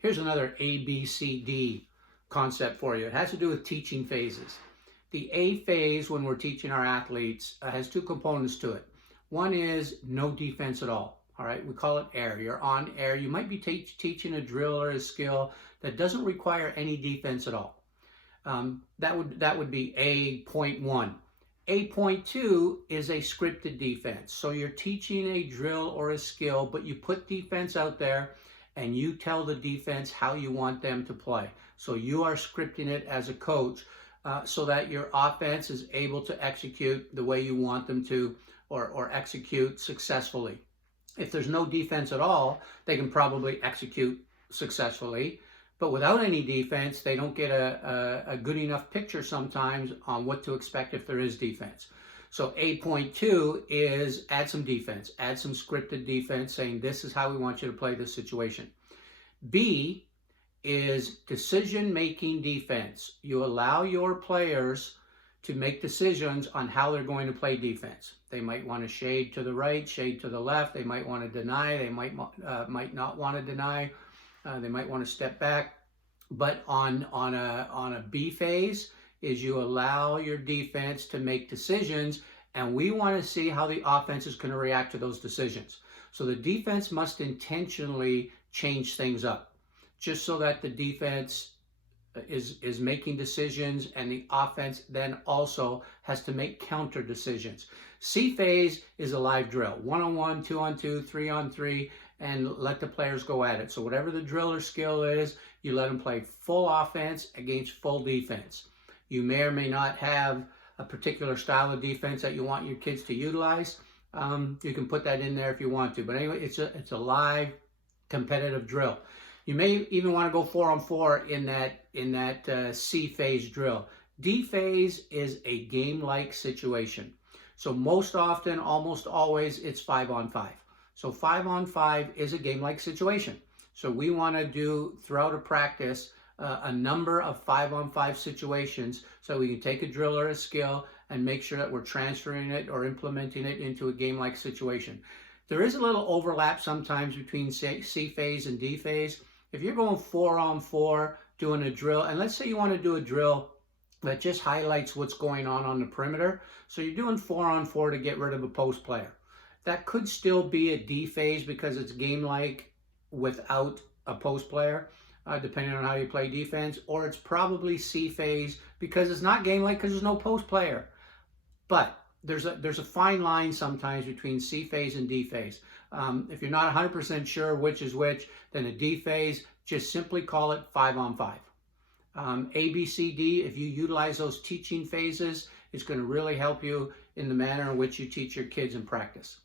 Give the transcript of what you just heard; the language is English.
Here's another ABCD concept for you. It has to do with teaching phases. The A phase, when we're teaching our athletes, has two components to it. One is no defense at all. All right, we call it air. You're on air. You might be teaching a drill or a skill that doesn't require any defense at all. That would be A.1. A.2 is a scripted defense. So you're teaching a drill or a skill, but you put defense out there and you tell the defense how you want them to play. So you are scripting it as a coach so that your offense is able to execute the way you want them to, or execute successfully. If there's no defense at all, they can probably execute successfully. But without any defense, they don't get a good enough picture sometimes on what to expect if there is defense. So A.2 is add some defense, add some scripted defense, saying this is how we want you to play this situation. B is decision-making defense. You allow your players to make decisions on how they're going to play defense. They might want to shade to the right, shade to the left. They might want to deny. They might not want to deny. They might want to step back. But on a B phase is you allow your defense to make decisions, and we want to see how the offense is going to react to those decisions. So the defense must intentionally change things up, just so that the defense is making decisions, and the offense then also has to make counter decisions. C phase is a live drill, 1-on-1, 2-on-2, 3-on-3, and let the players go at it. So whatever the drill or skill is, you let them play full offense against full defense. You may or may not have a particular style of defense that you want your kids to utilize. You can put that in there if you want to. But anyway, it's a live competitive drill. You may even want to go 4-on-4 in that C phase drill. D phase is a game-like situation. So most often, almost always, it's 5-on-5. So 5-on-5 is a game-like situation. So we want to do throughout a practice a number of 5-on-5 situations so we can take a drill or a skill and make sure that we're transferring it or implementing it into a game-like situation. There is a little overlap sometimes between C phase and D phase. If you're going 4-on-4 doing a drill, and let's say you want to do a drill that just highlights what's going on the perimeter, so you're doing 4-on-4 to get rid of a post player. That could still be a D phase because it's game-like without a post player, depending on how you play defense, or it's probably C phase because it's not game-like because there's no post player. But there's a fine line sometimes between C phase and D phase. If you're not 100% sure which is which, then a D phase, just simply call it 5-on-5. ABCD, if you utilize those teaching phases, it's going to really help you in the manner in which you teach your kids in practice.